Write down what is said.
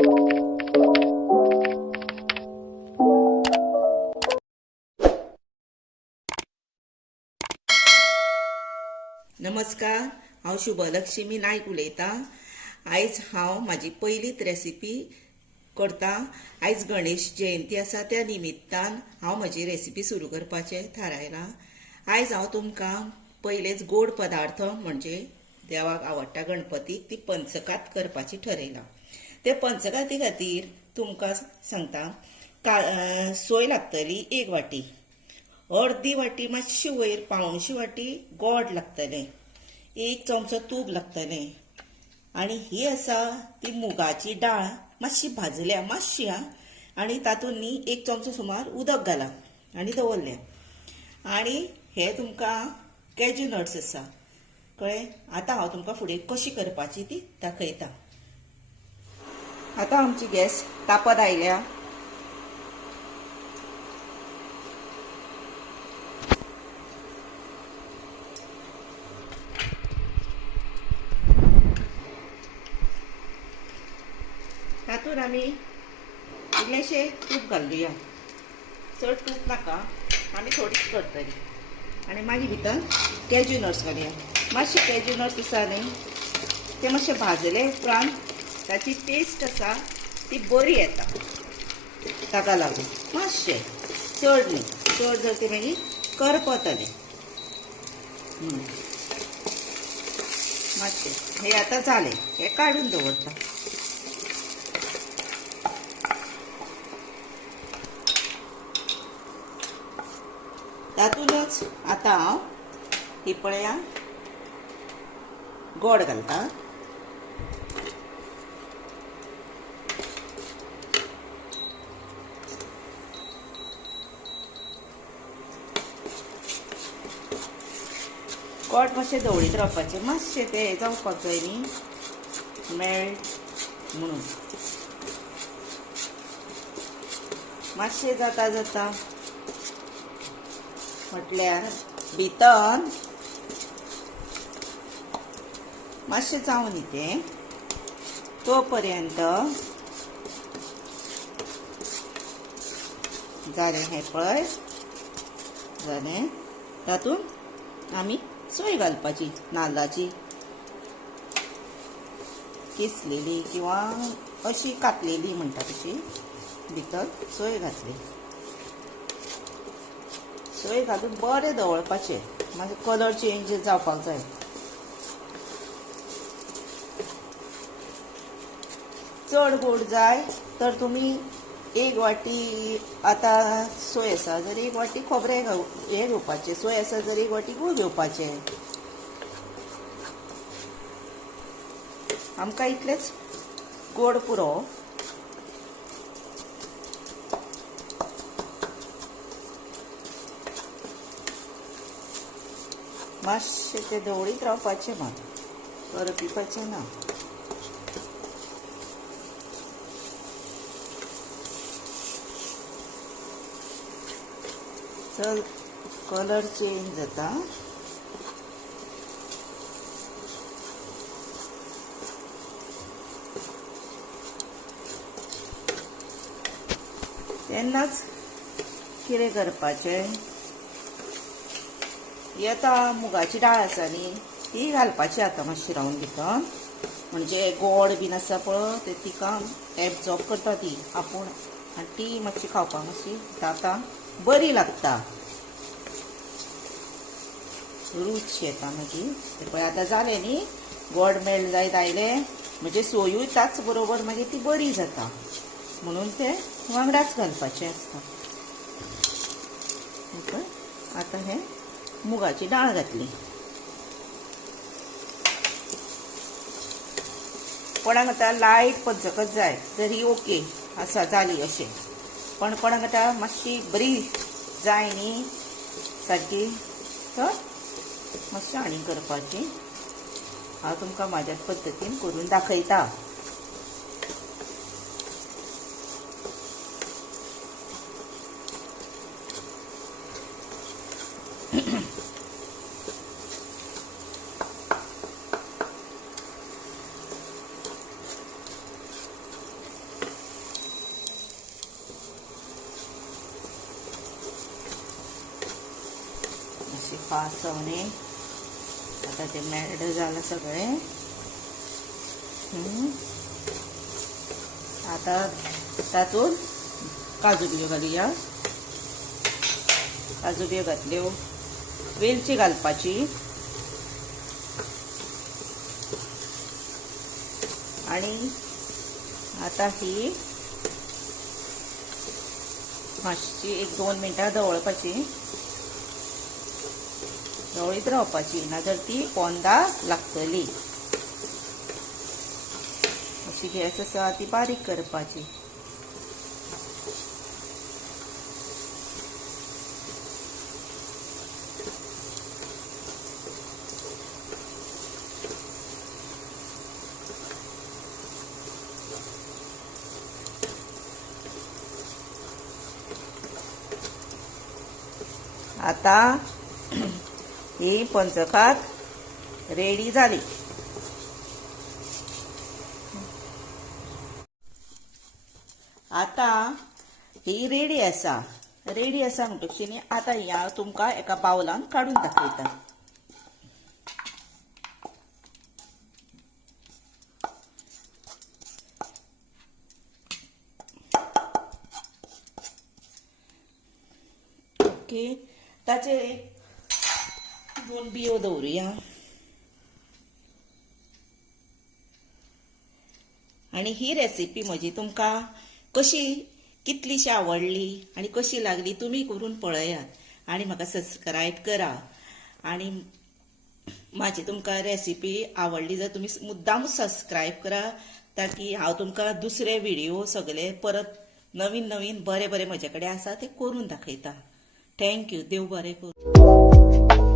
नमस्कार, हांव शुभलक्ष्मी नायक उलयतां। आयज हांव म्हाजी पयलीच रेसिपी करतां। आयज गणेश जयंती आसा, त्या निमित्तान हांव म्हजी रेसिपी सुरू करपाचें थारायलां। आयज हांव तुमकां पयलेच गोड पदार्थ म्हणजे देवाक आवडटा गणपतीक ती पंचकात करपाची ठरयलां। ते पंचकाती खातीर तुमकां सांगता, सोय लागतली 1 वाटी, अर्दी वाटी मातशी वयर पावणशी वाटी गोड लागतलें, 1 चमचो तूप लागतलें, आनी ही आसा ती मुगाची डाळ मातशी भाजल्या, मातशी आनी तातूंत न्ही 1 चमचो सुमार उदक घाला आनी दवरल्या। आनी हे तुमकां कॅज्यू नट्स आसा कळ्ळें। आतां हांव तुमकां फुडें कशी करपाची ती दाखयतां। आतां आमची गॅस तापत आयल्या। तातूंत आमी इल्लेशें तूप घालुया, चड तूप नाका, आमी थोडीच करतली। आनी मागीर भितर कॅज्यू नट्स घालुया। मातशे कॅज्यू नट्स आसा न्ही, ते मातशे भाजले उपरांत ताची टेस्ट आसा ती बरी येता, ताका लागून मातशे चड न्ही, चड जर ते मागीर करपतले मातशे। हे आतां जालें, हे काडून दवरता। तातूंतच आतां हांव ही पळया गोड घालता। गोड मातशें धवळीत रावपाचें, मातशें तें जावपाक जाय न्ही मेल्ट म्हणून। मातशें जाता जाता म्हटल्यार भितर मातशें जावन न्ही तें, तो पर्यंत जालें हें पळय जालें। तातूंत आमी सोय घालपाची, नाल्लाची किसलेली किंवा अशी कातलेली म्हणटा तशी, भितर सोय घातली। सोय घालून बरें दवरपाचें, मागीर कलर चेंज जावपाक जाय। चड गोड जाय तर तुमी 1 वाटी आतां सोय आसा जर 1 वाटी खोबरें हें घेवपाचें, सोय आसा जर 1 वाटी गूळ घेवपाचें। आमकां इतलेंच गोड पुरो। मातशें तें धवळीत रावपाचें मात, करपिपाचें ना। चल कलर चेंज जाता, तेन्नाच कितें करपाचें, ही आतां मुगाची डाळ आसा न्ही ती घालपाची आतां मातशी रावन भितर, म्हणजे गोड बीन आसा पळय ते तिका एब्जॉर्ब करता ती आपूण, आनी ती मातशी खावपाक मातशी जाता बरी लागता, रूच येता मागीर। ते पळय आतां जालें न्ही, गोड मेल्ट जायत आयलें म्हणजे सोयूय ताच बरोबर मागीर ती बरी जाता, म्हणून ते वांगडाच घालपाचें आसता। आतां हें मुगाची डाळ घातली। कोणाक आतां लायट पंचकत जाय तर ही ओके आसा, जाली अशें। पण कोणाक आतां मातशी बरी जाय न्ही सारकी, तर मातशें आनी करपाची। हांव तुमकां म्हाज्या पद्दतीन करून दाखयता। फास्ट सवणे आता ते मेल्ट झालं सगळे. आता तातूंत काजू बियो घालुया. काजू बियो घातल्यो, वेलची घालपाची आणि आता ही मातशी 1-2 मिनटां दवळपाची. दवळीत रावपाची नाजाल्यार ती पोंदा लागतली. अशी गॅस आसा ती बारीक करपाची. आता ही पंचखाद रेडी झाली. आता ही रेडी आसा म्हणटकीर आता ही हांव तुमकां एका बावलान काडून दाखयता. ओके, ताचेर 2 बियो दवरुया आणि ही रेसिपी म्हजी तुमकां कशी कितलीशी आवडली आणि कशी लागली तुम्ही करून पळयात आणि म्हाका सबस्क्रायब करा. आणि माझी तुमकां रेसिपी आवडली जर तुम्ही मुद्दाम सबस्क्रायब करा ताकी हांव तुमकां दुसरे व्हिडिओ सगळे परत नवीन बरे म्हजे कडेन आसा ते करून दाखयता. थँक्यू. देव बरें करूं.